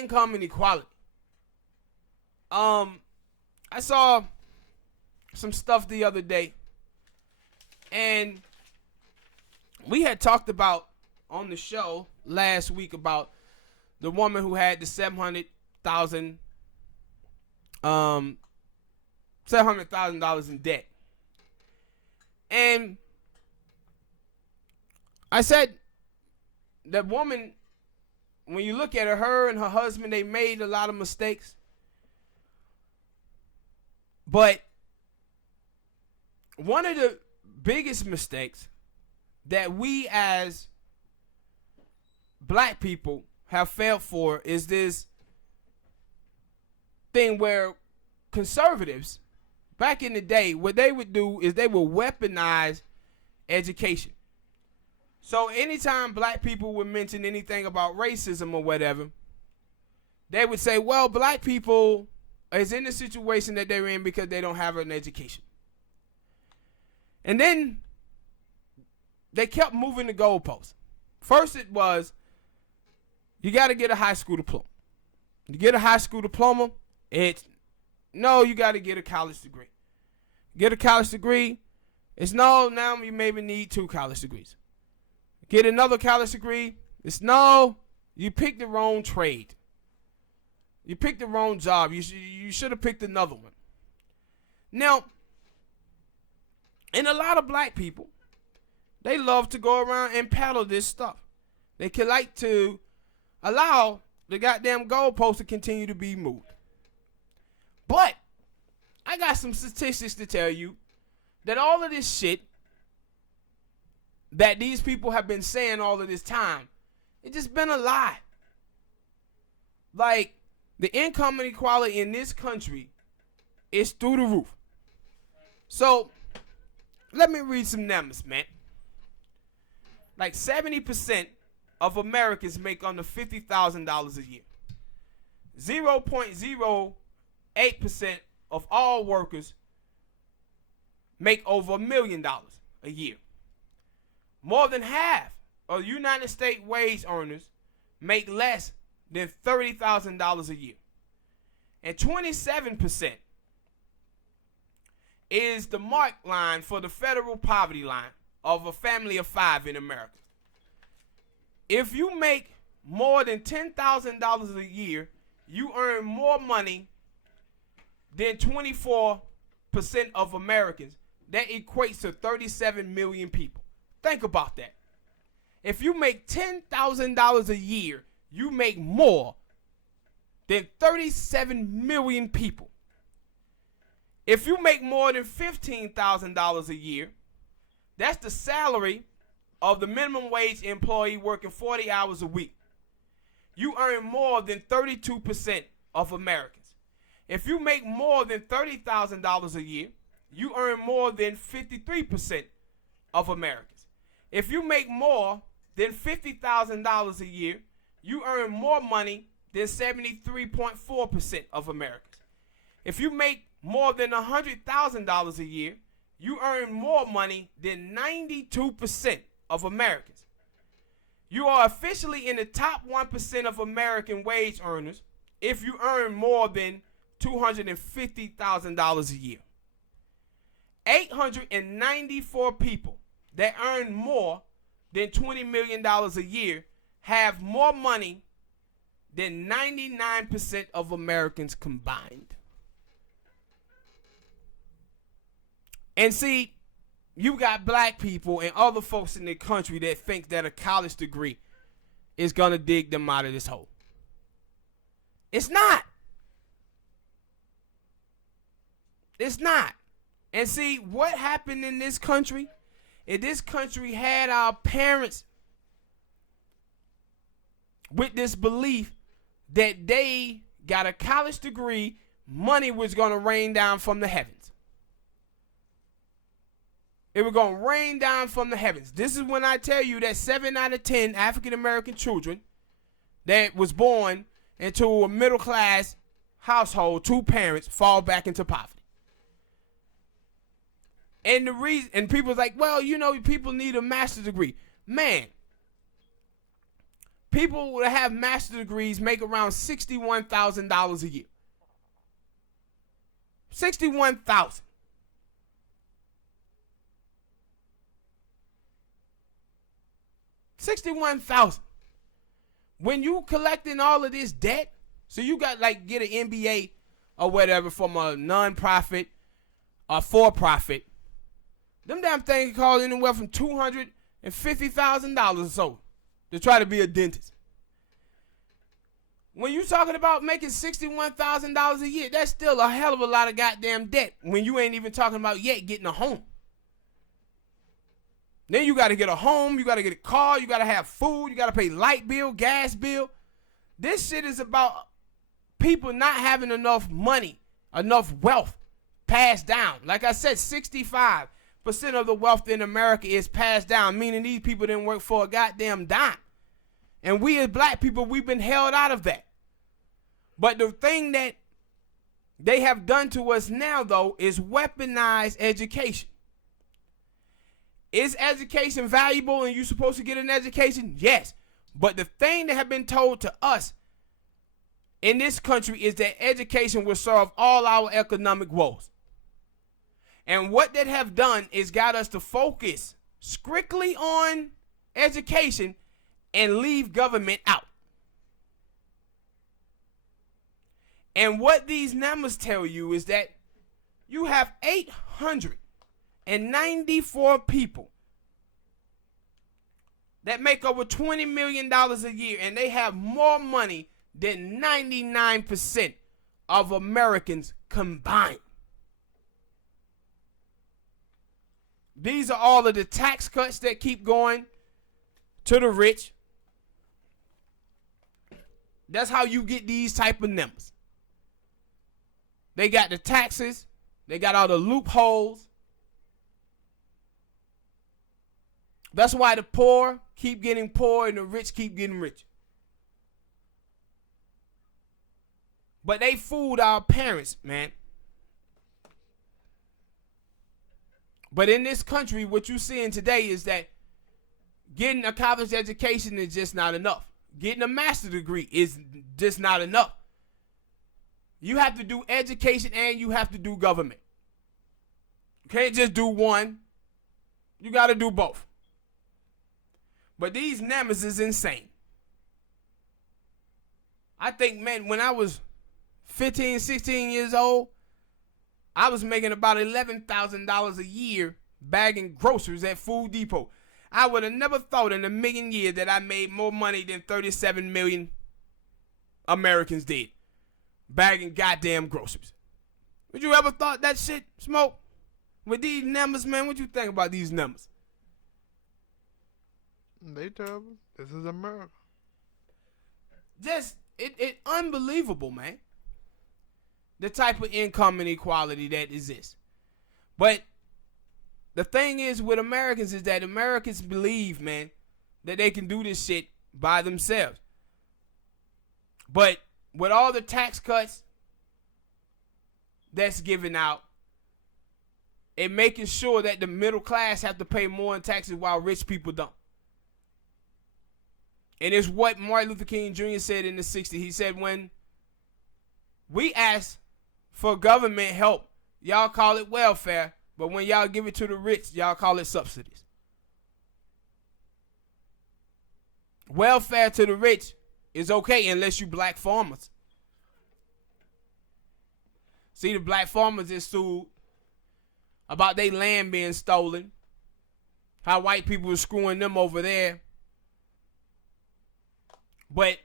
income inequality. I saw some stuff the other day, and we had talked about on the show last week about the woman who had the $700,000 in debt. And I said that woman, when you look at her and her husband, they made a lot of mistakes. But one of the biggest mistakes that we as black people have failed for is this thing where conservatives, back in the day, what they would do is they would weaponize education. So anytime black people would mention anything about racism or whatever, they would say, well, black people is in the situation that they're in because they don't have an education. And then they kept moving the goalposts. First it was, you got to get a high school diploma. You get a high school diploma, no, you got to get a college degree. Get a college degree, now you maybe need 2 college degrees. Get another college degree, no, you picked the wrong trade. You picked the wrong job. You should have picked another one. Now, and a lot of black people, they love to go around and peddle this stuff. They can like to allow the goddamn goalpost to continue to be moved. But I got some statistics to tell you that all of this shit that these people have been saying all of this time, it's just been a lie. Like, the income inequality in this country is through the roof. So, let me read some numbers, man. Like 70% of Americans make under $50,000 a year. 0.08% of all workers make over $1 million a year. More than half of United States wage earners make less than $30,000 a year. And 27% is the mark line for the federal poverty line of a family of 5 in America. If you make more than $10,000 a year, you earn more money than 24% of Americans. That equates to 37 million people. Think about that. If you make $10,000 a year, you make more than 37 million people. If you make more than $15,000 a year, that's the salary of the minimum wage employee working 40 hours a week. You earn more than 32% of Americans. If you make more than $30,000 a year, you earn more than 53% of Americans. If you make more than $50,000 a year, you earn more money than 73.4% of Americans. If you make more than $100,000 a year, you earn more money than 92% of Americans. You are officially in the top 1% of American wage earners if you earn more than $250,000 a year. 894 people that earn more than $20 million a year have more money than 99% of Americans combined. And see, you got black people and other folks in the country that think that a college degree is going to dig them out of this hole. It's not. It's not. And see, what happened in this country? In this country had our parents with this belief that they got a college degree, money was going to rain down from the heavens. It was going to rain down from the heavens. This is when I tell you that 7 out of 10 African-American children that was born into a middle-class household, 2 parents, fall back into poverty. And the reason, and people's like, well, you know, people need a master's degree. Man, People that have master's degrees make around $61,000 a year. 61,000. $61,000. When you collecting all of this debt, so you got like get an MBA or whatever from a non-profit or for-profit, them damn things cost anywhere from $250,000 or so to try to be a dentist. When you talking about making $61,000 a year, that's still a hell of a lot of goddamn debt when you ain't even talking about yet getting a home. Then you got to get a home, you got to get a car, you got to have food, you got to pay light bill, gas bill. This shit is about people not having enough money, enough wealth passed down. Like I said, 65% of the wealth in America is passed down, meaning these people didn't work for a goddamn dime. And we as black people, we've been held out of that. But the thing that they have done to us now, though, is weaponize education. Is education valuable and you're supposed to get an education? Yes. But the thing that have been told to us in this country is that education will solve all our economic woes. And what that have done is got us to focus strictly on education and leave government out. And what these numbers tell you is that you have 894 people that make over $20 million a year, and they have more money than 99% of Americans combined. These are all of the tax cuts that keep going to the rich. That's how you get these type of numbers. They got the taxes. They got all the loopholes. That's why the poor keep getting poor and the rich keep getting rich. But they fooled our parents, man. But in this country, what you're seeing today is that getting a college education is just not enough. Getting a master's degree is just not enough. You have to do education and you have to do government. You can't just do one. You got to do both. But these numbers is insane. I think, man, when I was 15, 16 years old, I was making about $11,000 a year bagging groceries at Food Depot. I would have never thought in a million years that I made more money than 37 million Americans did bagging goddamn groceries. Would you ever thought that shit, Smoke? With these numbers, man, what you think about these numbers? They terrible. This is America. Just, it unbelievable, man. The type of income inequality that exists. But the thing is with Americans is that Americans believe, man, that they can do this shit by themselves. But with all the tax cuts that's given out, it making sure that the middle class have to pay more in taxes while rich people don't. And it's what Martin Luther King Jr. said in the 60s. He said, when we ask for government help, y'all call it welfare, but when y'all give it to the rich, y'all call it subsidies. Welfare to the rich is okay unless you black farmers. See, the black farmers is sued about their land being stolen, how white people are screwing them over there. But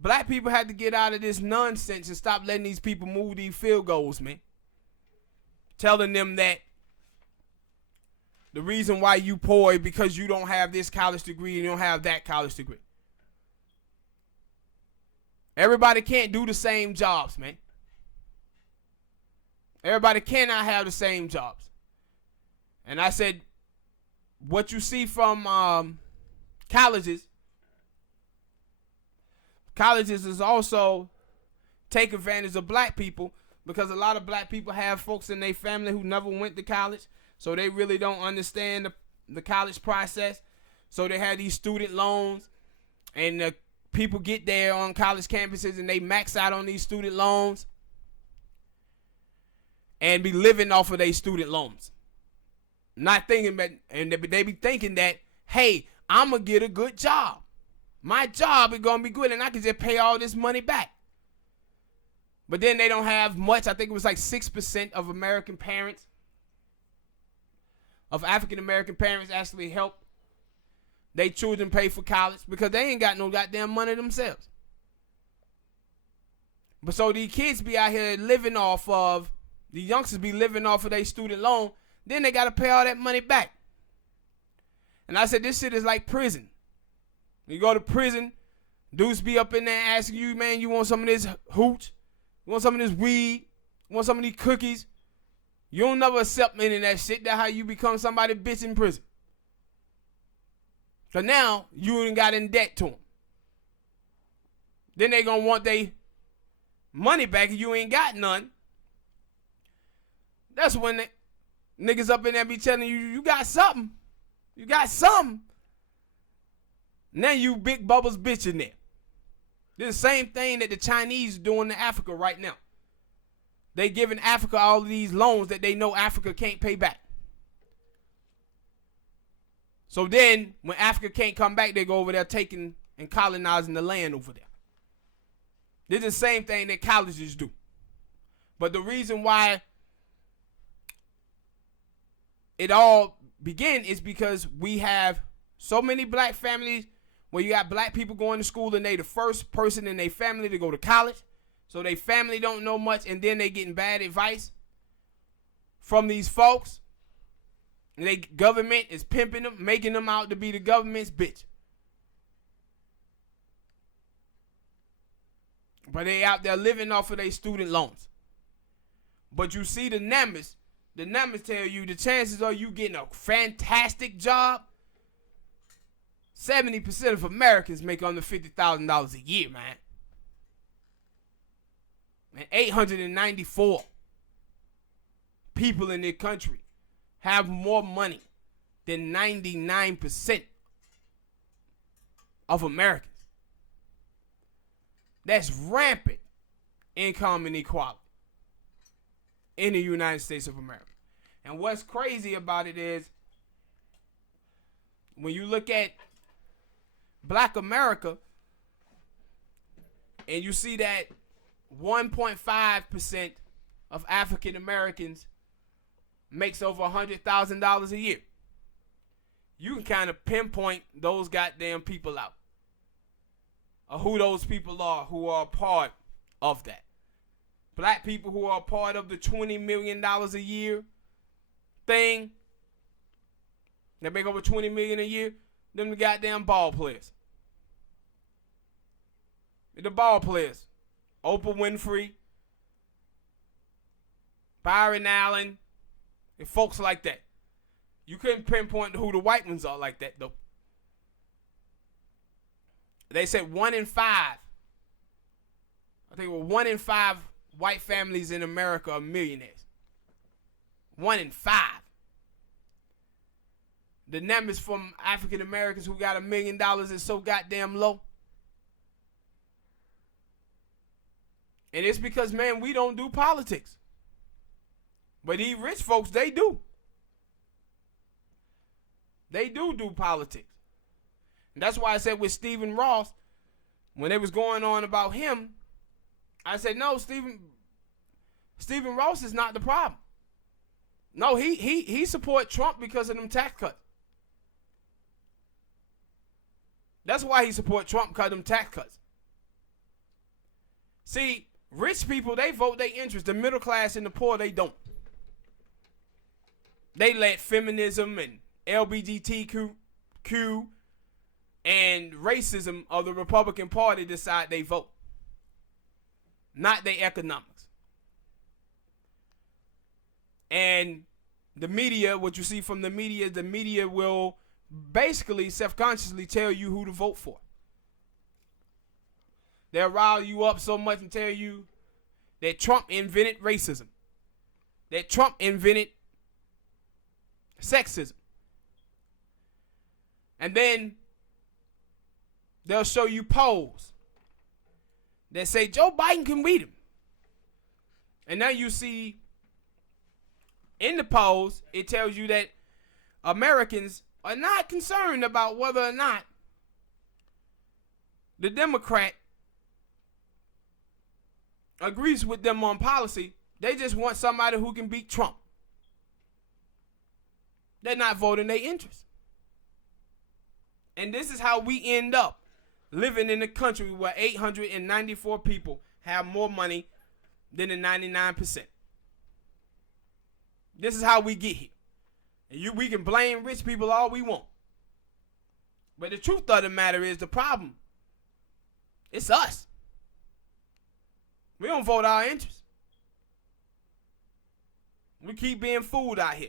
black people had to get out of this nonsense and stop letting these people move these field goals, man. Telling them that the reason why you poor is because you don't have this college degree and you don't have that college degree. Everybody can't do the same jobs, man. Everybody cannot have the same jobs. And I said, what you see from colleges is also take advantage of black people, because a lot of black people have folks in their family who never went to college, so they really don't understand the college process. So they have these student loans, and the people get there on college campuses and they max out on these student loans and be living off of their student loans. Not thinking that, and they be thinking that, hey, I'm going to get a good job. My job is going to be good and I can just pay all this money back. But then they don't have much. I think it was like 6% of American parents, of African-American parents, actually help their children pay for college because they ain't got no goddamn money themselves. But so these kids be out here living off of, the youngsters be living off of their student loan, then they got to pay all that money back. And I said, this shit is like prison. You go to prison, dudes be up in there asking you, man, you want some of this hooch? You want some of this weed? You want some of these cookies? You don't never accept any of that shit. That's how you become somebody bitch in prison. So now, you ain't got in debt to them. Then they gonna want their money back and you ain't got none. That's when the niggas up in there be telling you, you got something. You got something. Now you big bubbles bitch in there. This is the same thing that the Chinese doing to Africa right now. They giving Africa all of these loans that they know Africa can't pay back. So then, when Africa can't come back, they go over there taking and colonizing the land over there. This is the same thing that colleges do. But the reason why it all began is because we have so many black families where you got black people going to school and they the first person in their family to go to college. So they family don't know much and then they getting bad advice from these folks. And the government is pimping them, making them out to be the government's bitch. But they out there living off of their student loans. But you see the numbers tell you the chances are you getting a fantastic job. 70% of Americans make under $50,000 a year, man. And 894 people in their country have more money than 99% of Americans. That's rampant income inequality in the United States of America. And what's crazy about it is when you look at Black America and you see that 1.5% of African Americans makes over $100,000 a year, you can kind of pinpoint those goddamn people out, or who those people are who are a part of that. Black people who are a part of the $20 million a year thing, that make over $20 million a year, them the goddamn ball players. The ball players. Oprah Winfrey, Byron Allen, and folks like that. You couldn't pinpoint who the white ones are like that, though. They said 1 in 5. I think 1 in 5 white families in America are millionaires. 1 in 5. The numbers from African Americans who got $1 million is so goddamn low. And it's because, man, we don't do politics. But these rich folks, they do. They do politics. And that's why I said with Stephen Ross, when they was going on about him, I said, no, Stephen Ross is not the problem. No, he support Trump because of them tax cuts. That's why he support Trump, because of them tax cuts. See, rich people, they vote their interest. The middle class and the poor, they don't. They let feminism and LGBTQ and racism of the Republican Party decide they vote, not their economics. And the media, what you see from the media will basically self-consciously tell you who to vote for. They'll rile you up so much and tell you that Trump invented racism, that Trump invented sexism. And then they'll show you polls that say Joe Biden can beat him. And now you see in the polls, it tells you that Americans are not concerned about whether or not the Democrat agrees with them on policy. They just want somebody who can beat Trump. They're not voting their interest. And this is how we end up living in a country where 894 people have more money than the 99%. This is how we get here. And we can blame rich people all we want. But the truth of the matter is the problem, it's us. We don't vote our interests. We keep being fooled out here.